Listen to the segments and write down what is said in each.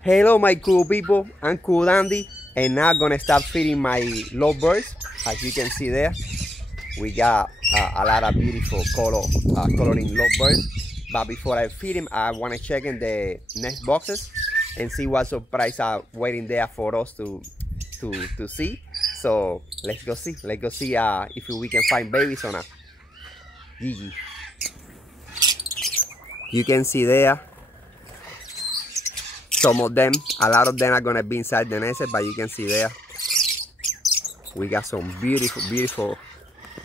Hello my cool people, I'm Cool Andy, and now I'm gonna start feeding my lovebirds. As you can see there, we got a lot of beautiful coloring lovebirds. But before I feed them, I wanna check in the nest boxes and see what surprise are waiting there for us to see. So let's go see if we can find babies or not. Gigi. You can see there some of them, a lot of them are gonna be inside the nest, but you can see there we got some beautiful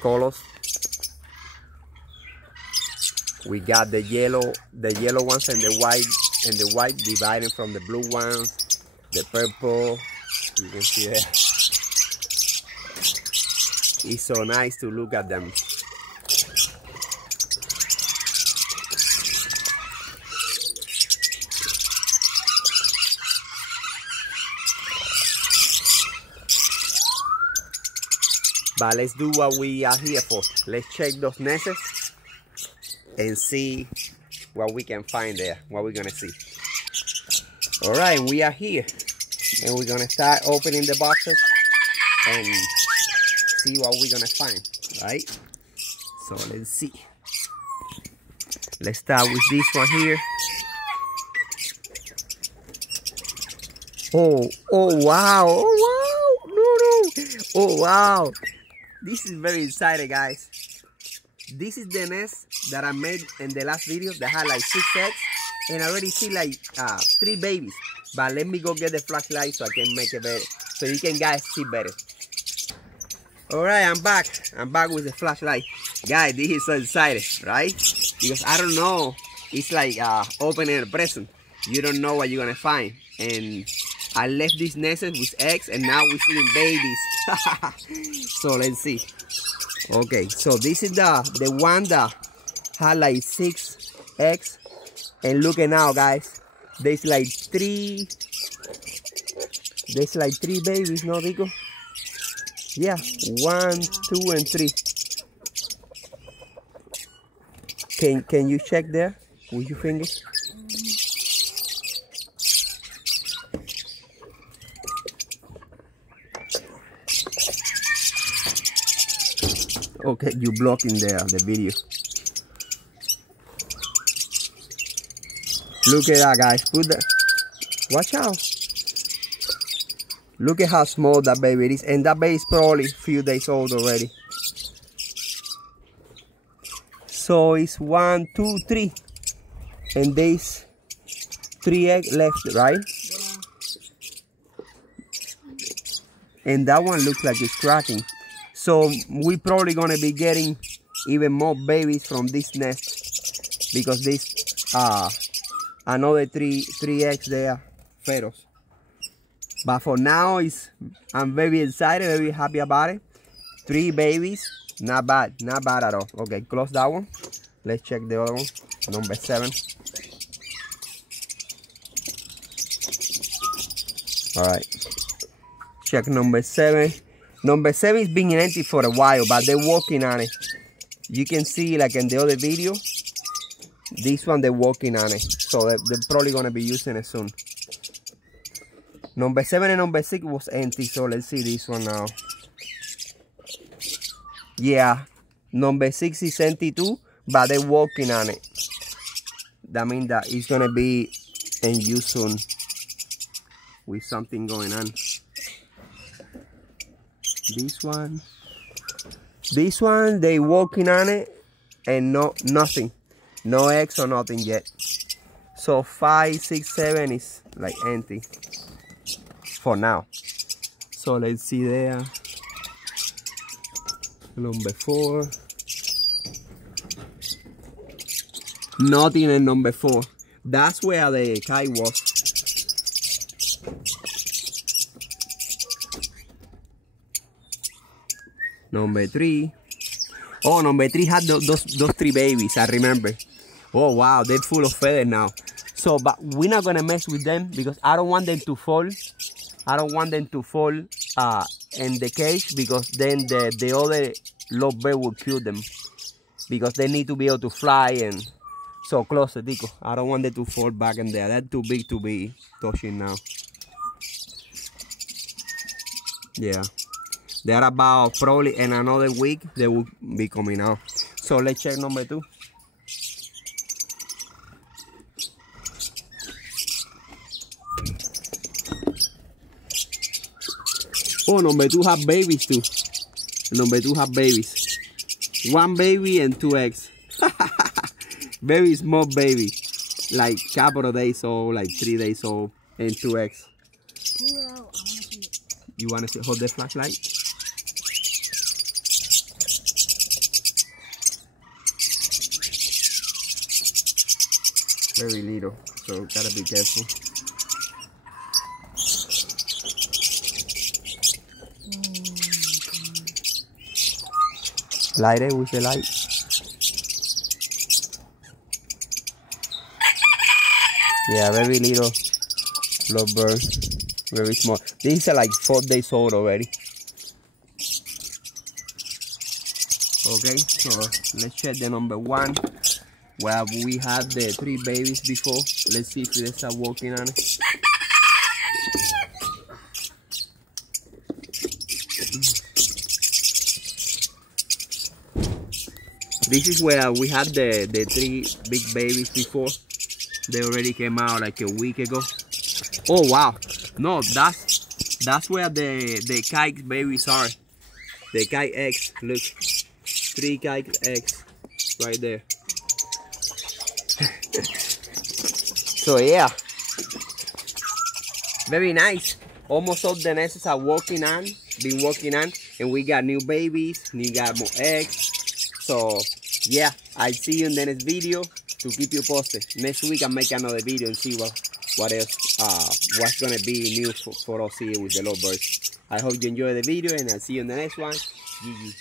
colors. We got the yellow ones and the white dividing from the blue ones, the purple. You can see there. It's so nice to look at them. But let's do what we are here for. Let's check those nests and see what we can find there, what we're gonna see. All right, we are here and we're gonna start opening the boxes and see what we're gonna find, right? So let's see. Let's start with this one here. Oh wow, oh wow. This is very exciting, guys. This is the nest that I made in the last video that had like 6 eggs, and I already see like 3 babies. But let me go get the flashlight so I can make it better, so you can guys see better. All right, I'm back with the flashlight. Guys, this is so exciting, right? Because I don't know, it's like opening a present. You don't know what you're gonna find. And I left these nests with eggs, and now we're seeing babies. So let's see. Okay, so this is the one that had like 6 eggs, and look at now, guys. There's like 3 babies, no, Rico? Yeah, 1, 2, and 3. Can you check there with your fingers? Okay, you blocking the video. Look at that, guys. Watch out. Look at how small that baby is, and that baby is probably a few days old already. So it's 1, 2, 3, and there's 3 eggs left, right? Yeah. And that one looks like it's cracking. So we're probably gonna be getting even more babies from this nest, because this another three eggs there, feros. But for now, I'm very excited, very happy about it. 3 babies, not bad at all. Okay, close that one. Let's check the other one, number 7. All right, check number 7. Number 7 is being empty for a while, but they're working on it. You can see, like in the other video, this one they're working on it, so they're probably gonna be using it soon. Number 7 and number 6 was empty, so let's see this one now. Yeah, number 6 is empty too, but they're working on it. That means that it's gonna be in use soon with something going on. This one, they working on it, and nothing, no eggs or nothing yet. So 5, 6, 7 is like empty for now. So let's see there, number 4, nothing in number 4. That's where the kite was. Number 3. Oh, number 3 had those 3 babies, I remember. Oh wow, they're full of feathers now. So, but we're not gonna mess with them because I don't want them to fall. I don't want them to fall in the cage, because then the other lovebird will kill them, because they need to be able to fly and So close it, Tico. I don't want it to fall back in there. That's too big to be touching now. Yeah. They're about probably in another week they will be coming out. So let's check number 2. Oh, number 2 have babies too. Number 2 have babies. 1 baby and 2 eggs. Very small baby. Like couple of days old, like 3 days old, and 2 eggs. Pull it out. I want to see it. You want to hold the flashlight? Very little, so gotta be careful. Light it with the light. Yeah, very little lovebird, very small. These are like 4 days old already. Okay, so let's check the number 1. Well, we had the 3 babies before. Let's see if they start working on it. This is where we had the 3 big babies before. They already came out like a week ago. Oh wow! No, that's where the kite babies are. The kite eggs. Look, 3 kite eggs right there. So yeah, very nice. Almost all the nests are been working on, and we got new babies, we got more eggs. So yeah, I'll see you in the next video to keep you posted. Next week I'll make another video and see what else, what's gonna be new for us here with the lovebirds. I hope you enjoy the video, and I'll see you in the next one. GG.